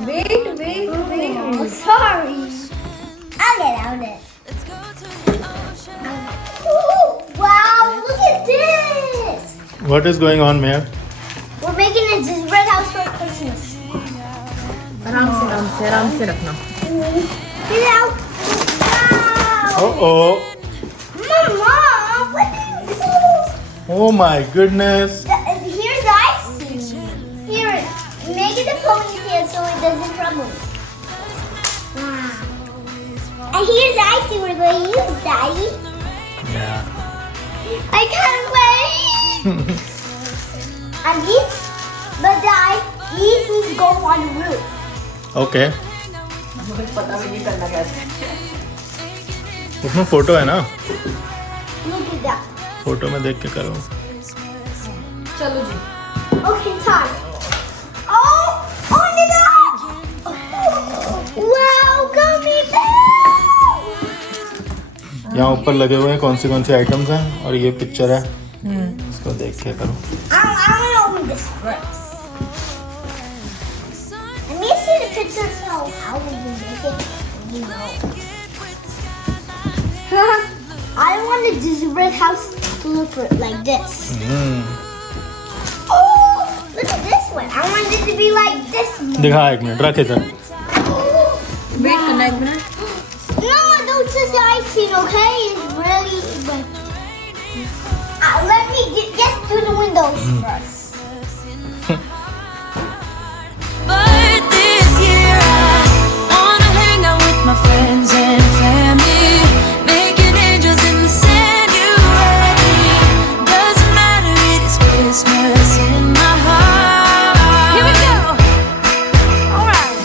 Wait. Oh, sorry. I'll get out of it. Oh, wow, look at this. What is going on, Mehar? We're making a gingerbread house for Christmas. आराम से रखना. Get it out. Wow. Oh. Mama, what did you do? Oh my goodness. Here's icing. Here, make it a ponytail so it doesn't crumble. Wow. And here's icing we're going to use, Daddy. Yeah. I can't wait. And these will go on the roof. Okay. मुझे पता भी नहीं करना कैसे. उसमें photo है ना? Look at that. Photo में देख के करो. चलो जी. Okay, time. Oh no! Wow, gummy bears! यहाँ ऊपर लगे हुए हैं कौन सी आइटम्स हैं और ये पिक्चर है. इसको देख के करो. I want to open this first. Let me see the picture so how we can make it. You know. I want the gingerbread house to look like this. Oh, look at this one. I want it to be like this one. दिखा एक minute रख इधर. Wait, connect minute. No, don't just icing, okay? It's really. Let me just do the windows first. But this year I wanna hang out with my friends and family, making angels in the sanctuary. Doesn't matter, it is Christmas in my heart. Here we go. All right.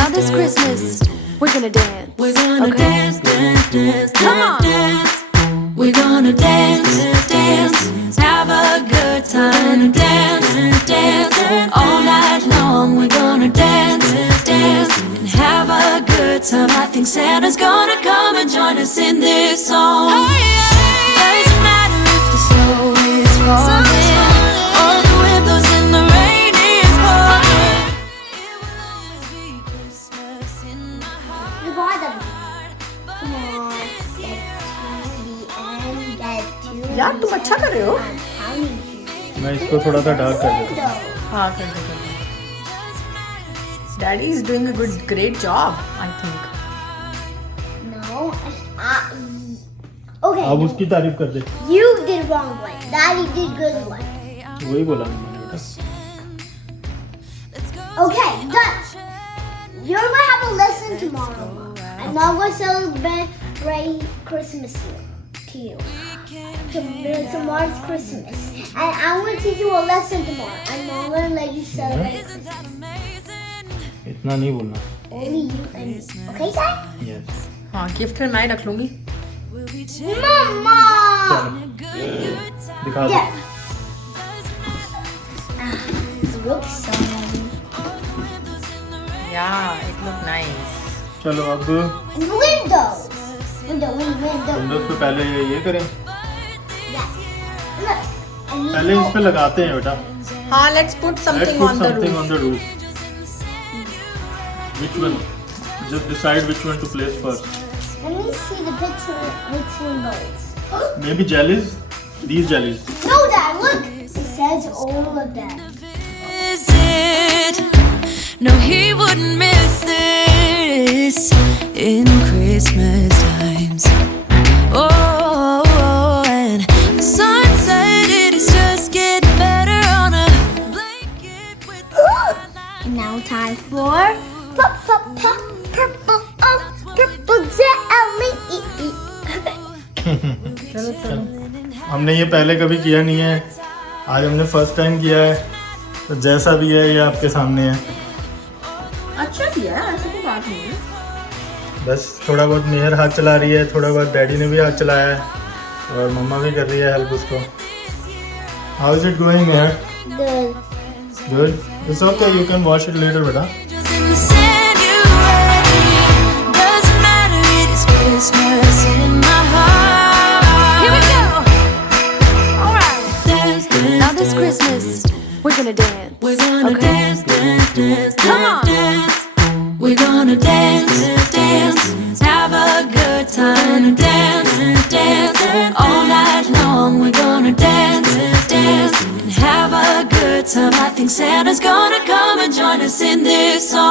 Now this Christmas, we're gonna dance. We're gonna dance. Come on. We're gonna dance, have a good time, dance, all night long. We're gonna dance, and have a good time. I think Santa's gonna come and join us in this song. Doesn't matter if the snow is falling, or the wind blows and the rain is pouring. It will always be Christmas in my heart. The bottom. Come on. यार तुम अच्छा कर रहे हो. मैं इसको थोड़ा सा डार्क कर देता हूँ. हाँ कर दो. Daddy is doing a great job, I think. No. Okay. अब उसकी तारीफ कर दे. You did wrong one. Daddy did good one. वही बोला मैंने बेटा. Okay, done. You're gonna have a lesson tomorrow. I'm not gonna celebrate Christmas to you. Tomorrow's Christmas, and I'm gonna teach you a lesson tomorrow. I'm not gonna let you celebrate Christmas. इतना नहीं बोलना. Only you and me. Okay, Dad? Yes. हाँ gift मैं रख लूँगी. Mama. दिखा दो. Yeah. Looks so nice. Yeah, it look nice. चलो अब Windows. Window. विंडोज पे पहले ये करें. Yes. Look. पहले इस पे लगाते हैं बेटा. हाँ, let's put Let's something put on the something roof. on the roof. Which one? Just decide which one to place first. Let me see the picture with windows. Maybe jellies. These jellies. No, Dad, look. It says all of them. Is it? No, he wouldn't miss this in Christmas times. Oh, and the sun said it is just getting better on a blanket with And now time for purple jelly. हमने ये पहले कभी किया नहीं है. आज हमने first time किया है. तो जैसा भी है ये आपके सामने है. अच्छा किया है, ऐसा कोई बात नहीं है. बस थोड़ा बहुत मेहर हाथ चला रही है, थोड़ा बहुत डैडी ने भी हाथ चलाया है और मम्मा भी कर रही है हेल्प उसको. How is it going Mehar? Good. Good. It's okay, you can wash it later बेटा. angels in the sanctuary. Doesn't matter, it is Christmas in my heart. Here we go. All right. Now this Christmas, we're gonna dance. We're gonna dance. Come on. along, we're gonna dance, dance, and have a good time. I think Santa's gonna come and join us in this song.